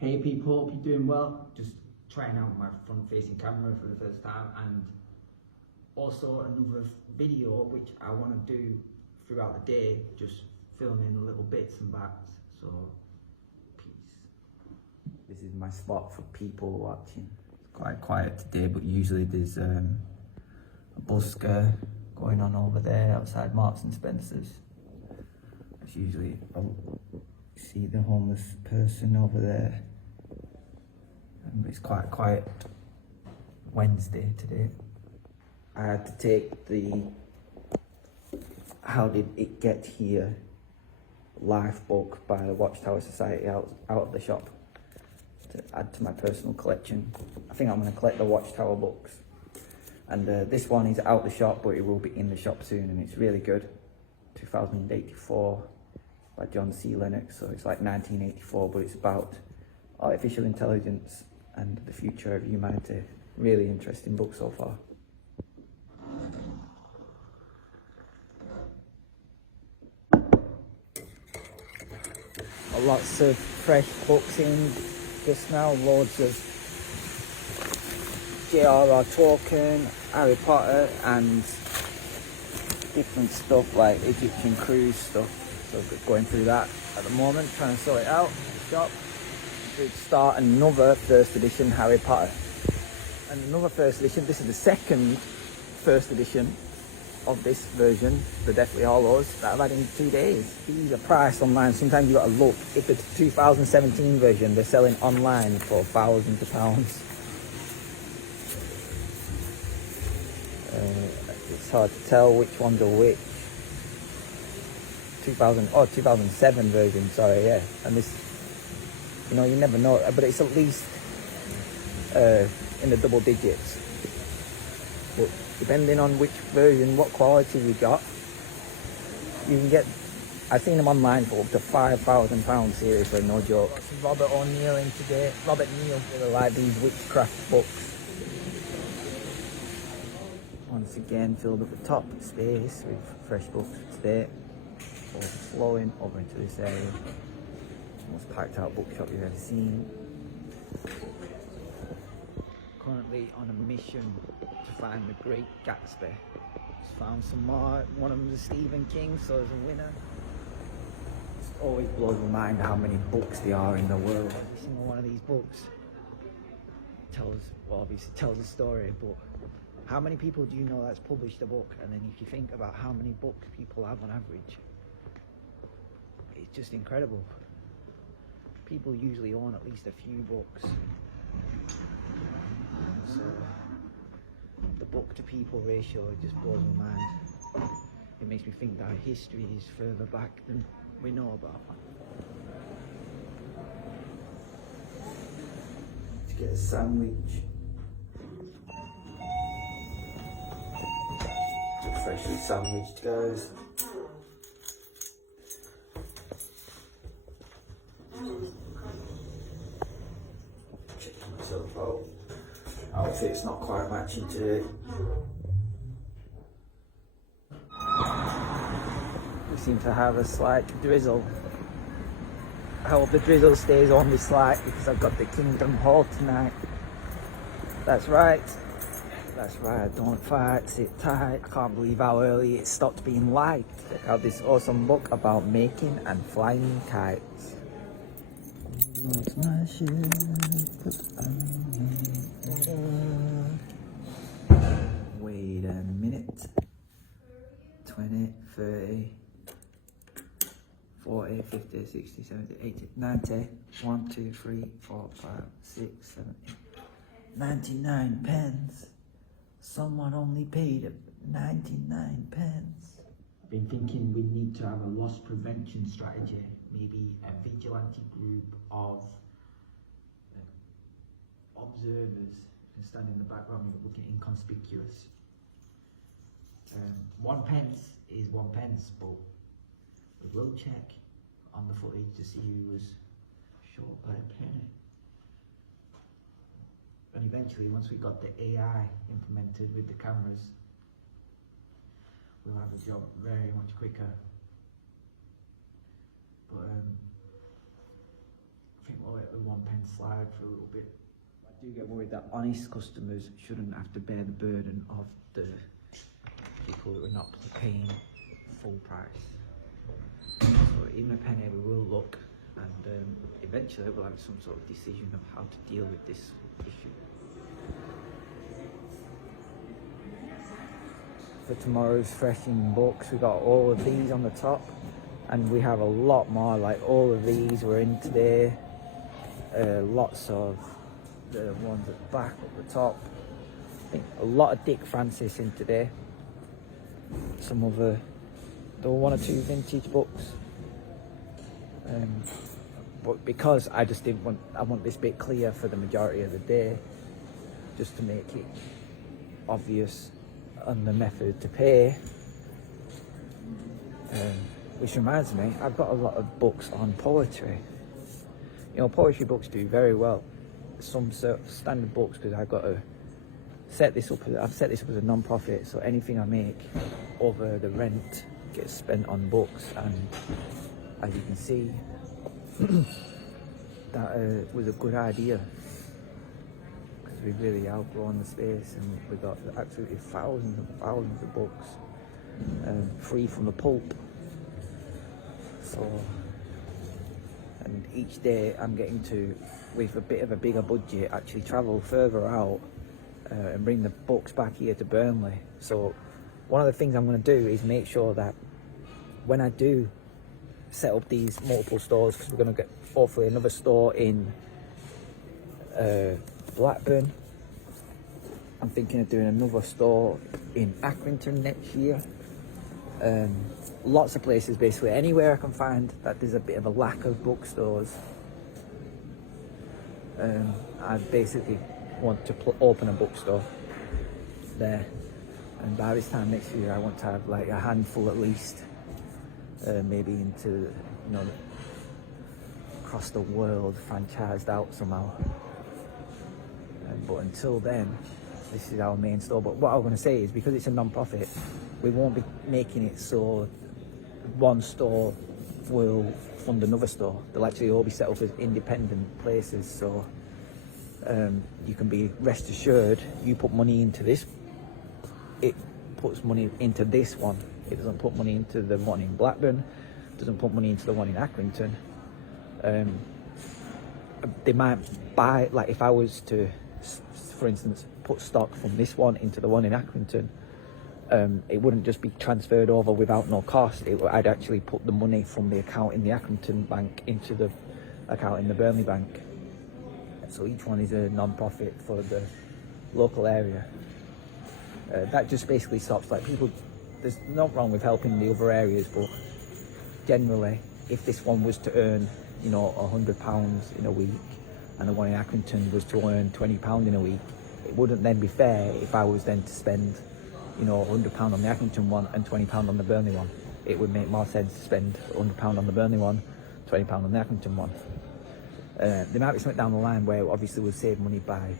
Hey people, hope you're doing well. Just trying out my front-facing camera for the first time, and also another video which I want to do throughout the day, just filming little bits and bats. So, peace. This is my spot for people watching. It's quite quiet today, but usually there's a busker going on over there outside Marks and Spencer's. It's usually, see the homeless person over there. It's quite quiet Wednesday today. I had to take the How Did It Get Here life book by the Watchtower Society out of the shop to add to my personal collection. I think I'm going to collect the Watchtower books. And this one is out the shop, but it will be in the shop soon, and it's really good. 2084 by John C. Lennox, so it's like 1984, but it's about artificial intelligence and the future of humanity. Really interesting book so far. Lots of fresh books in just now, loads of J.R.R. Tolkien, Harry Potter, and different stuff like Egyptian cruise stuff. So going through that at the moment, trying to sort it out in the shop. We'd start another first edition Harry Potter. And another first edition, this is the second first edition of this version, the Deathly Hallows, that I've had in 2 days. These are priced online, sometimes you've got to look. If it's a 2017 version, they're selling online for thousands of pounds. It's hard to tell which ones are which. 2007 version, sorry, yeah. And this, you know, you never know, but it's at least in the double digits. But depending on which version, what quality you got, you can get, I've seen them online for up to £5,000, seriously, no joke. Robert O'Neill in today. Robert Neal really like these witchcraft books. Once again, filled up the top space with fresh books today. Overflowing over into this area. Most packed out bookshop you've ever seen. Currently on a mission to find the Great Gatsby. Just found some more. One of them is Stephen King, so there's a winner. It always blows my mind how many books there are in the world. Every single one of these books obviously tells a story, but how many people do you know that's published a book? And then if you think about how many books people have on average, it's just incredible. People usually own at least a few books. So the book to people ratio just blows my mind. It makes me think that our history is further back than we know about. Let's get a sandwich. Freshly sandwiched, guys. Checking myself out. Outfit's not quite matching today. We seem to have a slight drizzle. I hope the drizzle stays only slight because I've got the Kingdom Hall tonight. That's right. That's right, don't fight, sit tight. I can't believe how early it stopped being light. Check out this awesome book about making and flying kites. Wait a minute. 20, 30, 40, 50, 60, 70, 80, 90. 1, 2, 3, 4, 5, 6, 7, 8. 99 pence. Someone only paid 99 pence. I've been thinking we need to have a loss prevention strategy, maybe a vigilante group of observers who stand in the background looking inconspicuous. 1 pence is 1 pence, but we will check on the footage to see who was short by a penny. And eventually, once we got the AI implemented with the cameras, we'll have the job very much quicker. But think we'll let the 1 pen slide for a little bit. I do get worried that honest customers shouldn't have to bear the burden of the people who are not paying full price. So even a penny, we will look, and eventually we'll have some sort of decision of how to deal with this issue. For tomorrow's Freshing books, we got all of these on the top, and we have a lot more, like all of these were in today. Lots of the ones at the back, at the top. I think a lot of Dick Francis in today. Some other, there were 1 or 2 vintage books. But because I just didn't want, I want this bit clear for the majority of the day, just to make it obvious on the method to pay. Which reminds me, I've got a lot of books on poetry. You know, poetry books do very well. Some standard books, because I've got to set this up. I've set this up as a non-profit, so anything I make over the rent gets spent on books. And as you can see, that was a good idea, because we've really outgrown the space, and we've got absolutely thousands and thousands of books free from the pulp. So, and each day I'm getting to, with a bit of a bigger budget, actually travel further out and bring the books back here to Burnley. So one of the things I'm going to do is make sure that when I do set up these multiple stores, because we're going to get hopefully another store in Blackburn. I'm thinking of doing another store in Accrington next year. Lots of places, basically anywhere I can find that there's a bit of a lack of bookstores. I basically want to open a bookstore there, and by this time next year I want to have like a handful at least, maybe into, you know, across the world, franchised out somehow. But until then, this is our main store. But what I was going to say is, because it's a non-profit, we won't be making it so one store will fund another store. They'll actually all be set up as independent places. So you can be rest assured, you put money into this, it puts money into this one. It doesn't put money into the one in Blackburn, doesn't put money into the one in Accrington. They might buy, like if I was to, for instance, put stock from this one into the one in Accrington, it wouldn't just be transferred over without no cost. I'd actually put the money from the account in the Accrington bank into the account in the Burnley bank. So each one is a non-profit for the local area. That just basically stops, like, people, there's not wrong with helping the other areas, but generally, if this one was to earn, you know, £100 in a week, and the one in Accrington was to earn £20 in a week, it wouldn't then be fair if I was then to spend, you know, £100 on the Accrington one and £20 on the Burnley one. It would make more sense to spend £100 on the Burnley one, £20 on the Accrington one. There might be something down the line where obviously we'll save money by,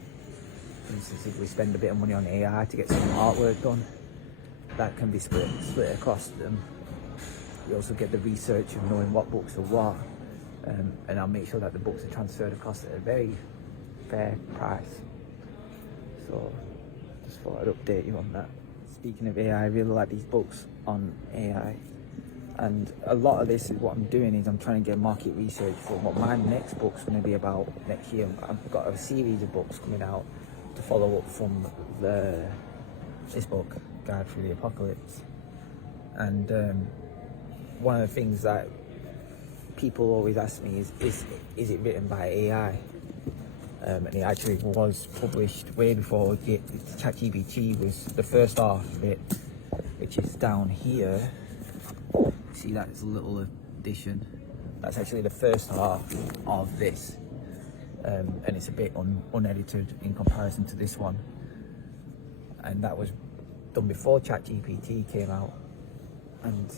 for instance, if we spend a bit of money on AI to get some artwork done, that can be split across them. We also get the research of knowing what books are what, and I'll make sure that the books are transferred across at a very fair price. So just thought I'd update you on that. Speaking of AI, I really like these books on AI, and a lot of this is what I'm doing is I'm trying to get market research for what my next book's going to be about next year. I've got a series of books coming out to follow up from this book, Guide Through the Apocalypse. And one of the things that people always ask me is it written by AI? And it actually was published way before ChatGPT was the first half of it, which is down here. See, that's a little addition. That's actually the first half of this, and it's a bit unedited in comparison to this one. And that was done before ChatGPT came out, and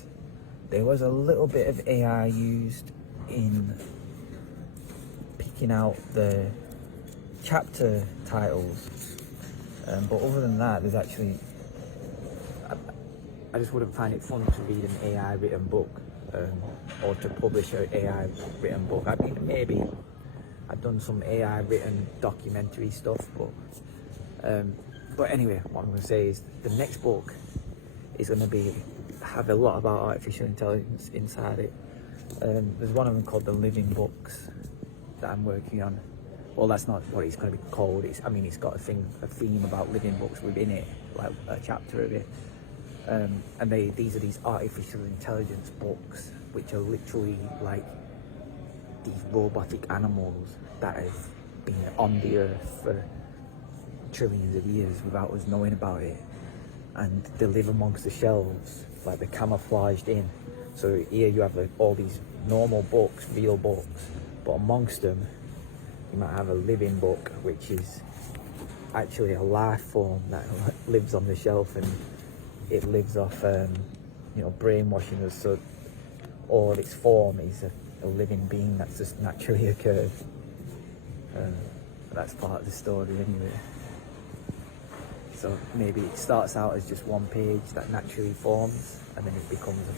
there was a little bit of AI used in picking out the chapter titles, but other than that, there's actually, I just wouldn't find it fun to read an AI written book, or to publish an AI written book. I mean, maybe, I've done some AI written documentary stuff, but anyway, what I'm going to say is the next book is going to have a lot about artificial intelligence inside it. There's one of them called the Living Books that I'm working on. Well, that's not what it's going to be called. It's got a theme about living books within it, like a chapter of it. And these are these artificial intelligence books, which are literally like these robotic animals that have been on the earth for trillions of years without us knowing about it, and they live amongst the shelves, like they're camouflaged in. So here you have all these normal books, real books, but amongst them you might have a living book, which is actually a life form that lives on the shelf, and it lives off brainwashing us. So all its form is a living being that's just naturally occurred. That's part of the story anyway. So maybe it starts out as just one page that naturally forms, and then it becomes a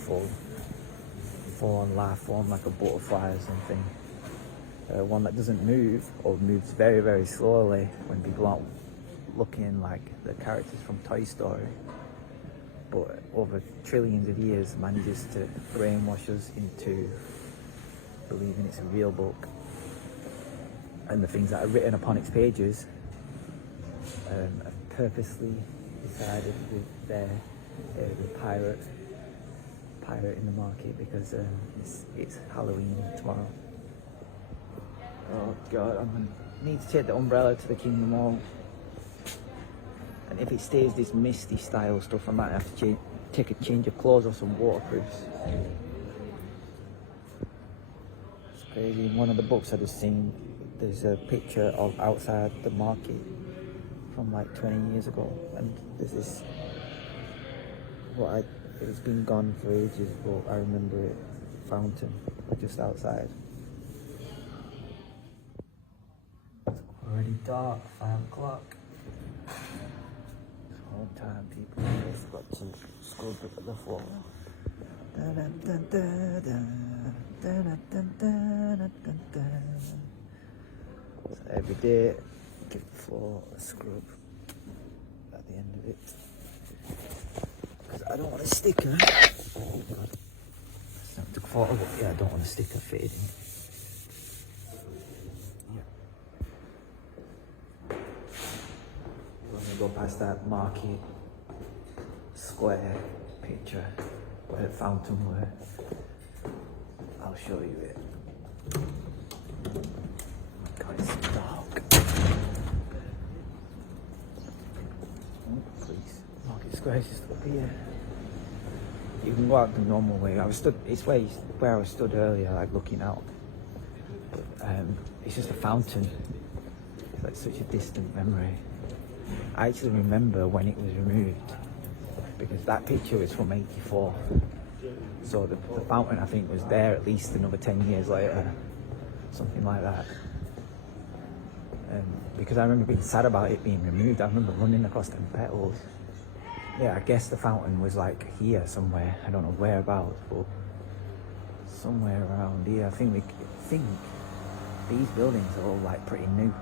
full-on life form, like a butterfly or something. One that doesn't move, or moves very, very slowly when people aren't looking, like the characters from Toy Story. But over trillions of years manages to brainwash us into believing it's a real book. And the things that are written upon its pages are purposely decided with the pirate in the market, because it's Halloween tomorrow. Oh god, I'm gonna need to take the umbrella to the Kingdom Hall. And if it stays this misty style stuff, I might have to take a change of clothes or some waterproofs. It's crazy. In one of the books I just seen, there's a picture of outside the market from like 20 years ago, and there's this, it's been gone for ages, but I remember it, fountain just outside. Already dark, 5 o'clock. It's home time, people. I forgot to scrub at the floor. So every day, give the floor a scrub at the end of it. Because I don't want a sticker. Oh god. I took a photo, but yeah, I don't want a sticker fading. Go past that market square picture where the fountain were. I'll show you it. Oh my god, it's dark. Oh, please. Market square is just up here. You can go out the normal way. It's where I stood earlier, like looking out. But, it's just a fountain. It's like such a distant memory. I actually remember when it was removed, because that picture is from '84. So the fountain, I think, was there at least another 10 years later, something like that. Because I remember being sad about it being removed. I remember running across the petals. Yeah, I guess the fountain was like here somewhere. I don't know whereabouts, but somewhere around here. I think these buildings are all like pretty new.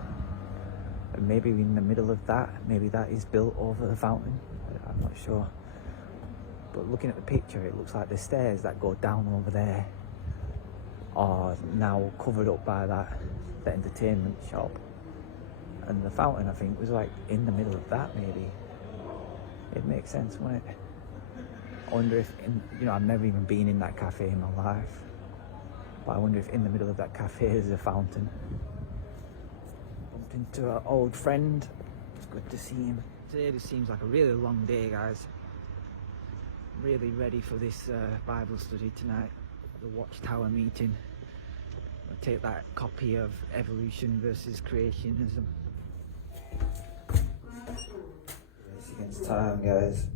And maybe in the middle of that, maybe that is built over the fountain. I'm not sure. But looking at the picture, it looks like the stairs that go down over there are now covered up by the entertainment shop. And the fountain, I think, was like in the middle of that, maybe. It makes sense, wouldn't it? I wonder if, I've never even been in that cafe in my life. But I wonder if in the middle of that cafe is a fountain. Bumped into an old friend. It's good to see him. Today just seems like a really long day, guys. Really ready for this Bible study tonight. The Watchtower meeting. I'll take that copy of Evolution versus Creationism. Race against time, guys.